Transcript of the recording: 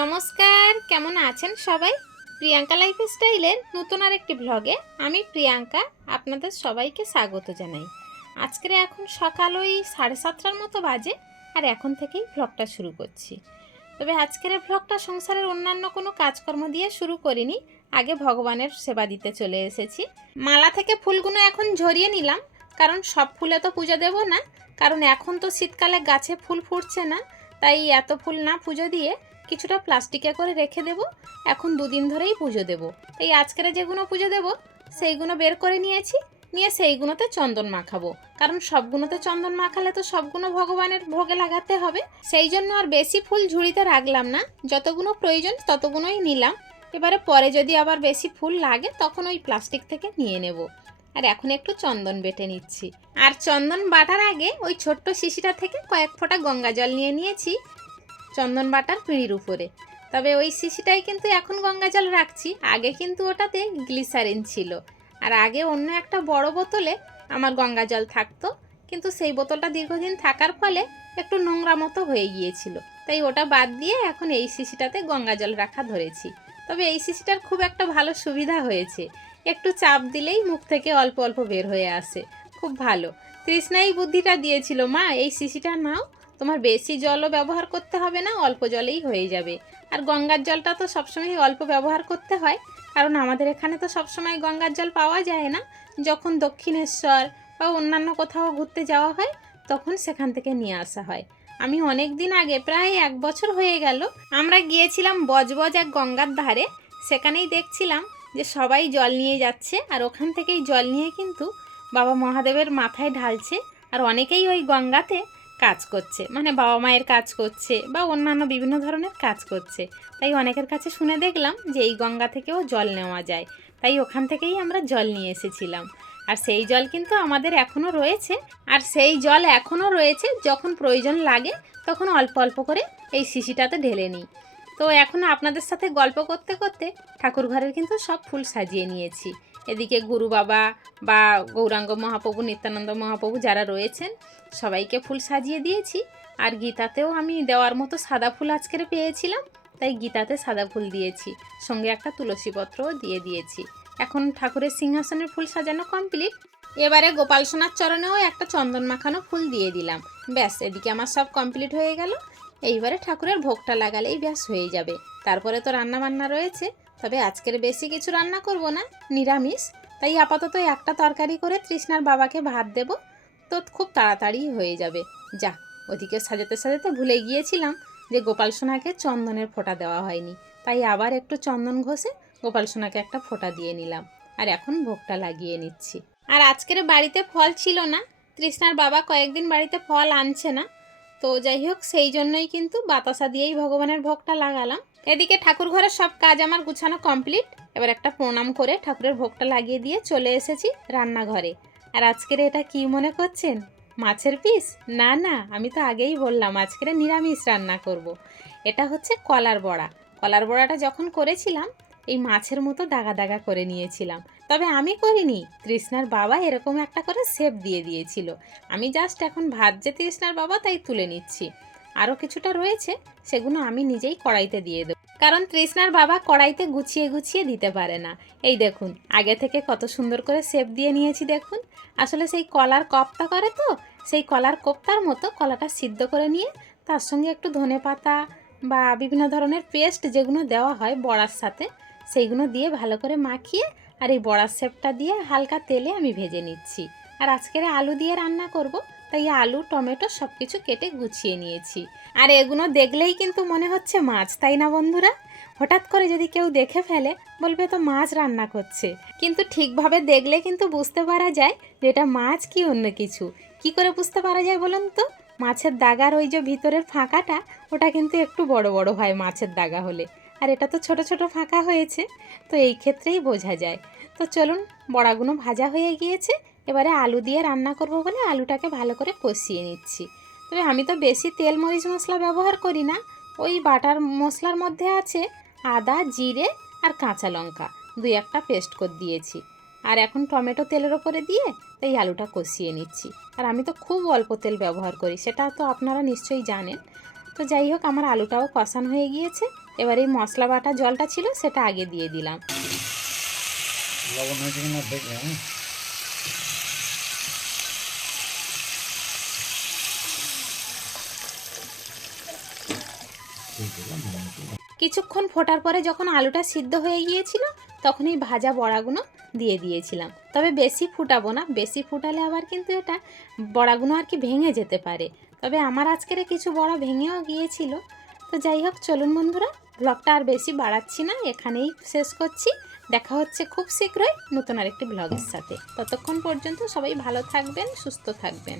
নমস্কার, কেমন আছেন সবাই? প্রিয়াঙ্কা লাইফ স্টাইলের নতুন আরেকটি ব্লগে আমি প্রিয়াঙ্কা আপনাদের সবাইকে স্বাগত জানাই। আজকের এখন সকাল ওই সাড়ে সাতটার মতো বাজে আর এখন থেকেই ব্লগটা শুরু করছি। তবে আজকের ব্লগটা সংসারের অন্যান্য কোনো কাজকর্ম দিয়ে শুরু করিনি, আগে ভগবানের সেবা দিতে চলে এসেছি। মালা থেকে ফুলগুলো এখন ঝরিয়ে নিলাম, কারণ সব ফুলে তো পুজো দেব না, কারণ এখন তো শীতকালে গাছে ফুল ফুটছে না, তাই এত ফুল না পুজো দিয়ে কিছুটা প্লাস্টিকে করে রেখে দেব। এখন দুদিন ধরেই পুজো দেব। তাই আজকের যেগুলো পুজো দেব সেইগুলো বের করে নিয়েছি। নিয়ে সেইগুলোতে চন্দন মাখাবো। কারণ সবগুলোতে চন্দন মাখালে তো সবগুলো ভগবানের ভোগে লাগাতে হবে। সেই জন্য আর বেশি ফুল ঝুড়িতে রাখলাম না। যতগুলো প্রয়োজন ততগুলোই নিলাম। এবারে পরে যদি আবার বেশি ফুল লাগে, তখন ওই প্লাস্টিক থেকে নিয়ে নেব। আর এখন একটু চন্দন বেটে নিচ্ছি। আর চন্দন বাটার আগে ওই ছোট্ট শিশিটা থেকে কয়েক ফোঁটা গঙ্গা জল নিয়ে নিয়েছি। চন্দন বাটার পিঁড়ির উপরে। তবে ওই শিশিটাই কিন্তু এখন গঙ্গা জল রাখছি। আগে কিন্তু ওটাতে গ্লিসারিন ছিল। আর আগে অন্য একটা বড় বোতলে আমার গঙ্গা জল থাকতো। কিন্তু সেই বোতলটা দীর্ঘদিন থাকার ফলে একটু নোংরা মতো হয়ে গিয়েছিল। তাই ওটা বাদ দিয়ে এখন এই শিশিটাতে গঙ্গা জল রাখা ধরেছি। তবে এই শিশিটার খুব একটা ভালো সুবিধা হয়েছে। একটু চাপ দিলেই মুখ থেকে অল্প অল্প বের হয়ে আসে। খুব ভালো। তৃষ্ণাই বুদ্ধিটা দিয়েছিল, মা, এই শিশিটা নাও। তোমার বেশি জলও ব্যবহার করতে হবে না, অল্প জলেই হয়ে যাবে। আর গঙ্গার জলটা তো সবসময় অল্প ব্যবহার করতে হয়, কারণ আমাদের এখানে তো সবসময় গঙ্গার জল পাওয়া যায় না। যখন দক্ষিণেশ্বর বা অন্যান্য কোথাও ঘুরতে যাওয়া হয়, তখন সেখান থেকে নিয়ে আসা হয়। আমি অনেক দিন আগে, প্রায় এক বছর হয়ে গেল, আমরা গিয়েছিলাম বজবজ এক গঙ্গার ধারে। সেখানেই দেখছিলাম যে সবাই জল নিয়ে যাচ্ছে, আর ওখান থেকেই জল নিয়ে কিন্তু বাবা মহাদেবের মাথায় ঢালছে। আর অনেকেই ওই গঙ্গাতে কাজ করছে। মানে বাবা মায়ের কাজ করছে বা অন্যান্য বিভিন্ন ধরনের কাজ করছে। তাই অনেকের কাছে শুনে দেখলাম যে এই গঙ্গা থেকেও জল নেওয়া যায়। তাই ওখান থেকেই আমরা জল নিয়ে এসেছিলাম। আর সেই জল কিন্তু আমাদের এখনও রয়েছে। আর সেই জল এখনও রয়েছে, যখন প্রয়োজন লাগে তখন অল্প অল্প করে এই শিশিটাতে ঢেলে নিই। তো এখন আপনাদের সাথে গল্প করতে করতে ঠাকুর ঘরের কিন্তু সব ফুল সাজিয়ে নিয়েছি। এদিকে গুরু বাবা বা গৌরাঙ্গ মহাপ্রভু, নিত্যানন্দ মহাপ্রভু যারা রয়েছেন, সবাইকে ফুল সাজিয়ে দিয়েছি। আর গীতাতেও আমি দেওয়ার মতো সাদা ফুল আজকের পেয়েছিলাম, তাই গীতাতে সাদা ফুল দিয়েছি। সঙ্গে একটা তুলসী পত্রও দিয়ে দিয়েছি। এখন ঠাকুরের সিংহাসনের ফুল সাজানো কমপ্লিট। এবারে গোপাল সোনার চরণেও একটা চন্দন মাখানো ফুল দিয়ে দিলাম। ব্যাস, এদিকে আমার সব কমপ্লিট হয়ে গেল। এইবারে ঠাকুরের ভোগটা লাগালেই ব্যাস হয়ে যাবে। তারপরে তো রান্না বান্না রয়েছে, তবে আজকের বেশি কিছু রান্না করব না, নিরামিষ। তাই আপাতত একটা তরকারি করে তৃষ্ণার বাবাকে ভাত দেব, তো খুব তাড়াতাড়ি হয়ে যাবে। যা, ওদিকে সাজাতে সাজাতে ভুলে গিয়েছিলাম যে গোপাল সোনাকে চন্দনের ফোঁটা দেওয়া হয়নি। তাই আবার একটু চন্দন ঘষে গোপাল সোনাকে একটা ফোঁটা দিয়ে নিলাম। আর এখন ভোগটা লাগিয়ে নিচ্ছি। আর আজকের বাড়িতে ফল ছিল না, তৃষ্ণার বাবা কয়েকদিন বাড়িতে ফল আনছে না তো যাই হোক, সেই জন্যই কিন্তু বাতাসা দিয়েই ভগবানের ভোগটা লাগালাম। এদিকে ঠাকুর ঘরের সব কাজ আমার গুছানো কমপ্লিট। এবার একটা প্রণাম করে ঠাকুরের ভোগটা লাগিয়ে দিয়ে চলে এসেছি রান্নাঘরে। আর আজকের এটা কি মনে করছেন? মাছের পিস? না না, আমি তো আগেই বললাম, আজকের নিরামিষ রান্না করব। এটা হচ্ছে কলার বড়া। কলার বড়াটা যখন করেছিলাম, এই মাছের মতো দাগা দাগা করে নিয়েছিলাম। তবে আমি করিনি। তৃষ্ণার বাবা এরকম একটা করে সেপ দিয়ে দিয়েছিল। আমি জাস্ট এখন ভাত যে তৃষ্ণার বাবা, তাই তুলে নিচ্ছি। আরও কিছুটা রয়েছে, সেগুলো আমি নিজেই কড়াইতে দিয়ে দেবো। কারণ তৃষ্ণার বাবা কড়াইতে গুছিয়ে গুছিয়ে দিতে পারে না। এই দেখুন, আগে থেকে কত সুন্দর করে সেপ দিয়ে নিয়েছি দেখুন। আসলে সেই কলার কপটা করে তো, সেই কলার কোপ্তার মতো কলাটা সিদ্ধ করে নিয়ে তার সঙ্গে একটু ধনে পাতা বা বিভিন্ন ধরনের পেস্ট যেগুলো দেওয়া হয় বড়ার সাথে সেইগুলো দিয়ে ভালো করে মাখিয়ে আর এই বড়ার শেপটা দিয়ে হালকা তেলে আমি ভেজে নিচ্ছি। আর আজকের আলু দিয়ে রান্না করব, তাই আলু, টমেটো সব কিছু কেটে গুছিয়ে নিয়েছি। আর এগুলো দেখলেই কিন্তু মনে হচ্ছে মাছ, তাই না বন্ধুরা? হঠাৎ করে যদি কেউ দেখে ফেলে, বলবে তো মাছ রান্না করছে। কিন্তু ঠিকভাবে দেখলে কিন্তু বুঝতে পারা যায় যে এটা মাছ কি অন্য কিছু। কি করে বুঝতে পারা যায় বলুন তো? মাছের দাগার ওই যে ভিতরের ফাঁকাটা, ওটা কিন্তু একটু বড় বড় হয় মাছের দাগা হলে। আর এটা তো ছোট ছোট ফাঁকা হয়েছে, তো এই ক্ষেত্রেই বোঝা যায়। তো চলুন বড়াগুলো ভাজা হয়ে গিয়েছে, এবারে আলু দিয়ে রান্না করব বলে আলুটাকে ভালো করে কষিয়ে নিচ্ছি। তবে আমি তো বেশি তেল মরিচ মশলা ব্যবহার করি না, ওই বাটার মশলার মধ্যে আছে আদা, জিরে আর কাঁচা লঙ্কা দুই একটা পেস্ট করে দিয়েছি। আর এখন টমেটো তেলের ওপরে দিয়ে এই আলুটা কষিয়ে নিচ্ছি। আর আমি তো খুব অল্প তেল ব্যবহার করি, সেটা তো আপনারা নিশ্চয়ই জানেন। তো যাই হোক, আমার আলুটাও কষান হয়ে গিয়েছে এবার এই মশলা বাটা জলটা ছিল সেটা আগে দিয়ে দিলাম। লবণ হয়েছে কিনা দেখবে হ্যাঁ। কিছুক্ষণ ফোটার পরে যখন আলুটা সিদ্ধ হয়ে গিয়েছিল তখন এই ভাজা বড়াগুলো দিয়ে দিয়েছিলাম। তবে বেশি ফুটাবো না বেশি ফুটালে আবার কিন্তু এটা বড়াগুলো আর কি ভেঙে যেতে পারে। তবে আমার আজকের কিছু বড়া ভেঙেও গিয়েছিল। তো যাই হোক, চলুন বন্ধুরা ব্লগটা আর বেশি বাড়াচ্ছি না, এখানেই শেষ করছি। দেখা হচ্ছে খুব শীঘ্রই নতুন আরেকটি ব্লগের সাথে। ততক্ষণ পর্যন্ত সবাই ভালো থাকবেন, সুস্থ থাকবেন।